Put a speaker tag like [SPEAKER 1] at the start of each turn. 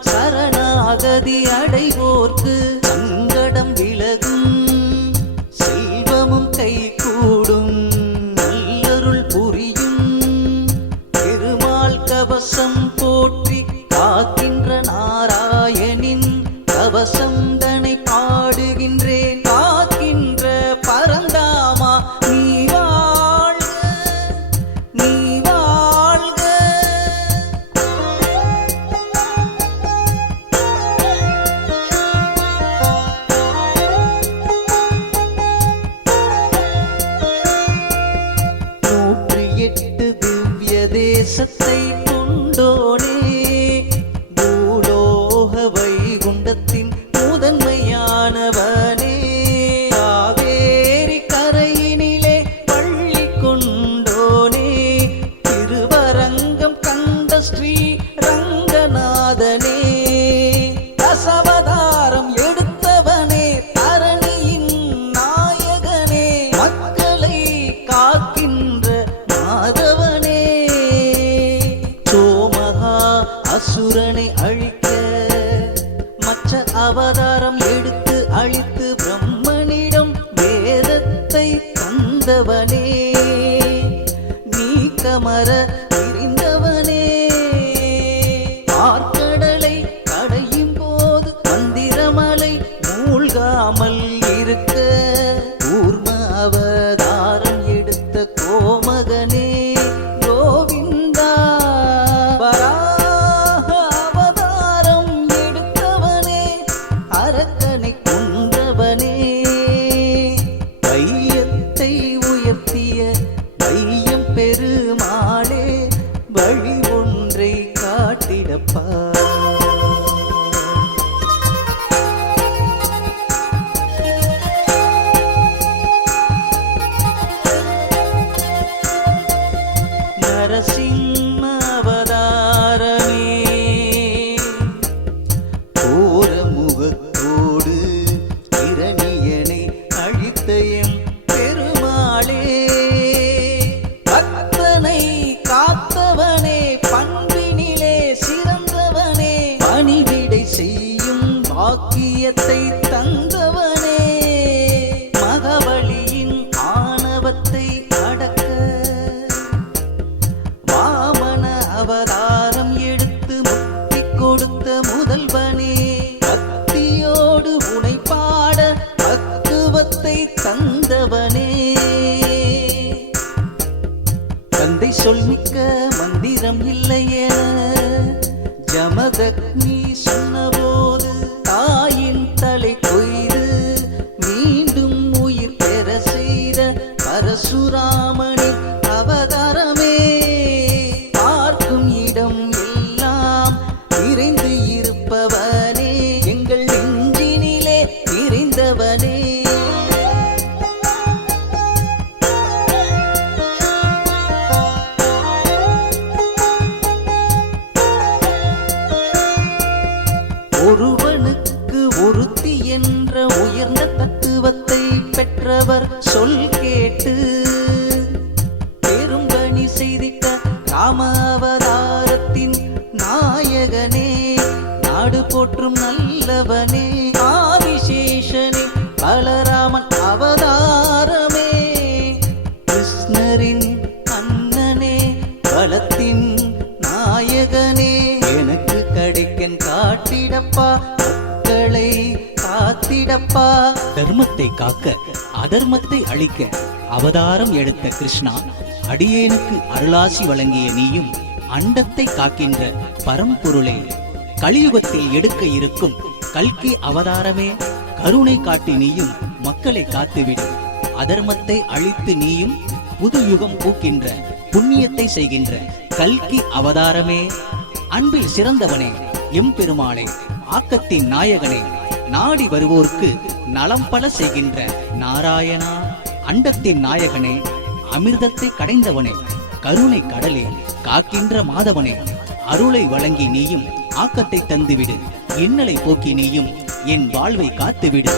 [SPEAKER 1] சரணாகதி அடைவோர்க்கு. தேசத்தை அசுரனை அழிக்க மற்ற அவதாரம் எடுத்து அழித்து பிரம்மனிடம் வேதத்தை தந்தவனே. நீக்கமர தெரிந்தவனே. ஆர்கடலை கடையும் போது மந்திரமலை மூழ்காமல் இருக்க. கூர்ம அவதாரம் எடுத்த கோ வழி ஒன்றை காட்டிடப்பா. உனை பாட பக்குவத்தை தந்தவனே. தந்தை சொல்மிக்க மந்திரம் இல்லை ஜமதக்னி ராம அவதாரத்தின் நாயகனே நாடு போற்றும் நல்லவனே ஆதிசேஷனே பலராமன் அவதாரமே. கிருஷ்ணரின் அண்ணனே பலத்தின் நாயகனே எனக்கு கிடைக்கன் காட்டிடப்பா மக்களை காத்திடப்பா.
[SPEAKER 2] தர்மத்தை காக்க அதர்மத்தை அழிக்க அவதாரம் எடுத்த கிருஷ்ணா அடியேனுக்கு அருளாசி வழங்கிய நீயும் அண்டத்தை காக்கின்ற பரம்பொருளே. கலியுகத்தில் எடுக்க இருக்கும் கல்கி அவதாரமே. கருணை காட்டி நீயும் மக்களை காத்துவிடு. அதர்மத்தை அழித்து நீயும் புது யுகம் பூக்கின்ற புண்ணியத்தை செய்கின்ற கல்கி அவதாரமே. அன்பில் சிறந்தவனே எம்பெருமாளே ஆக்கத்தின் நாயகனே நாடி வருவோர்க்கு நலம் பல செய்கின்ற நாராயணா. அண்டத்தின் நாயகனே அமிர்தத்தை கடைந்தவனே கருணை கடலே காக்கின்ற மாதவனே அருளை வழங்கி நீயும் ஆக்கத்தை தந்துவிடு. இன்னலை போக்கி நீயும் என் வாழ்வை காத்துவிடு.